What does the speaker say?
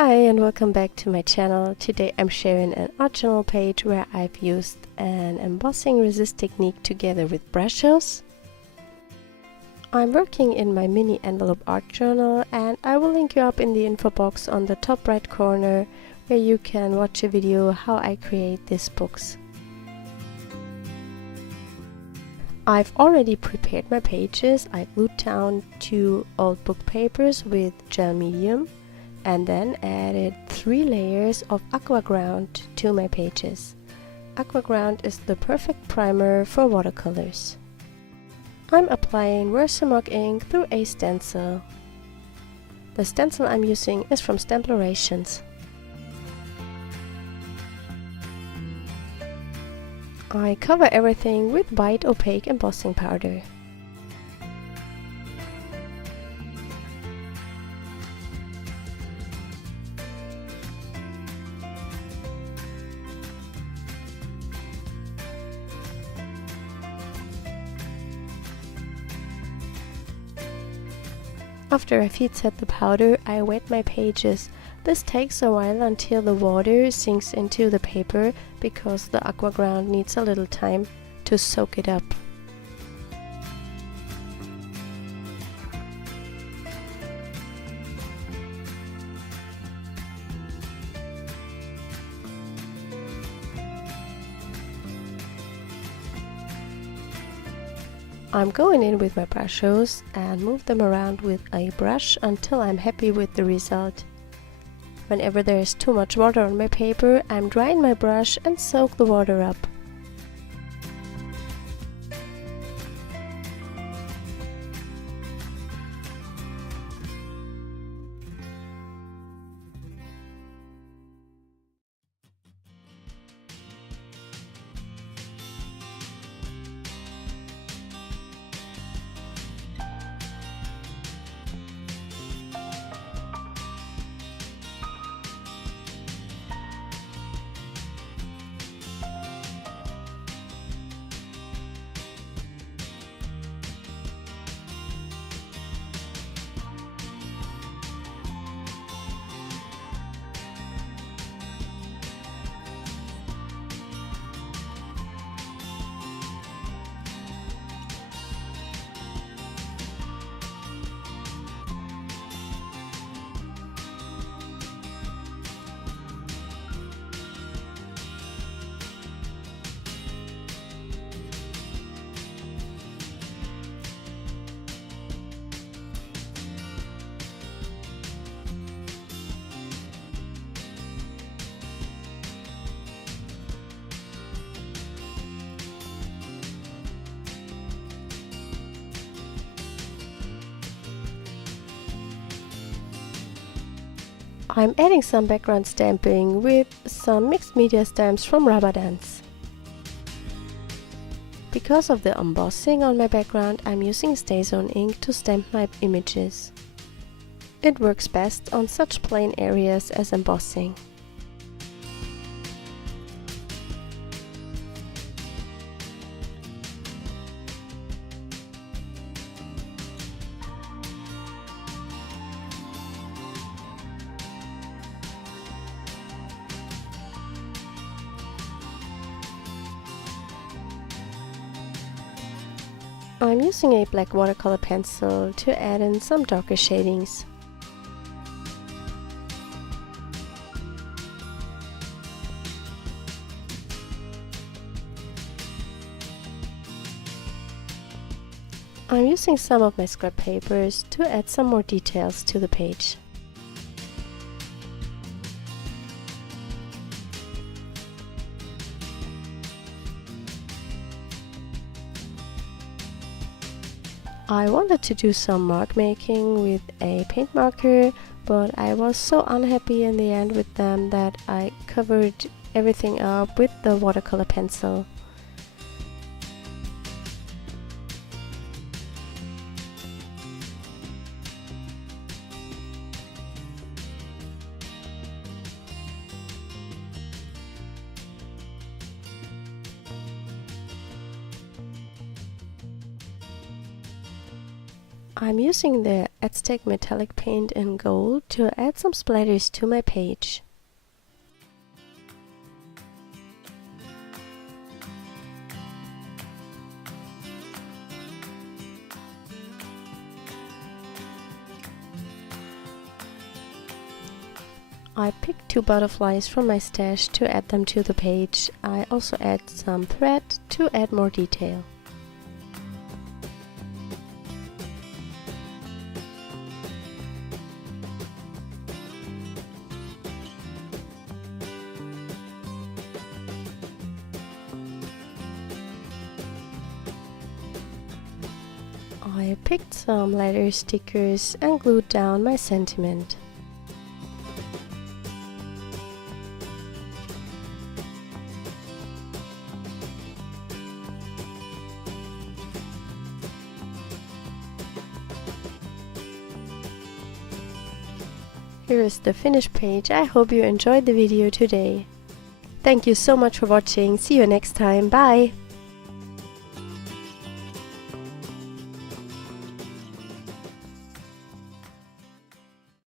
Hi and welcome back to my channel. Today I'm sharing an art journal page where I've used an embossing resist technique together with Brushos. I'm working in my mini envelope art journal and I will link you up in the info box on the top right corner where you can watch a video how I create these books. I've already prepared my pages. I glued down 2 old book papers with gel medium and then added 3 layers of aqua ground to my pages. Aqua ground is the perfect primer for watercolors. I'm applying Versamark ink through a stencil. The stencil I'm using is from Stamplorations. I cover everything with white opaque embossing powder. After I've heat set the powder, I wet my pages. This takes a while until the water sinks into the paper because the aqua ground needs a little time to soak it up. I'm going in with my Brushos and move them around with a brush until I'm happy with the result. Whenever there is too much water on my paper, I'm drying my brush and soak the water up. I'm adding some background stamping with some mixed media stamps from Rubber Dance. Because of the embossing on my background, I'm using StazOn ink to stamp my images. It works best on such plain areas as embossing. I'm using a black watercolor pencil to add in some darker shadings. I'm using some of my scrap papers to add some more details to the page. I wanted to do some mark making with a paint marker, but I was so unhappy in the end with them that I covered everything up with the watercolor pencil. I'm using the Aztec metallic paint in gold to add some splatters to my page. I picked 2 butterflies from my stash to add them to the page. I also add some thread to add more detail. I picked some letter stickers and glued down my sentiment. Here is the finished page. I hope you enjoyed the video today. Thank you so much for watching. See you next time. Bye!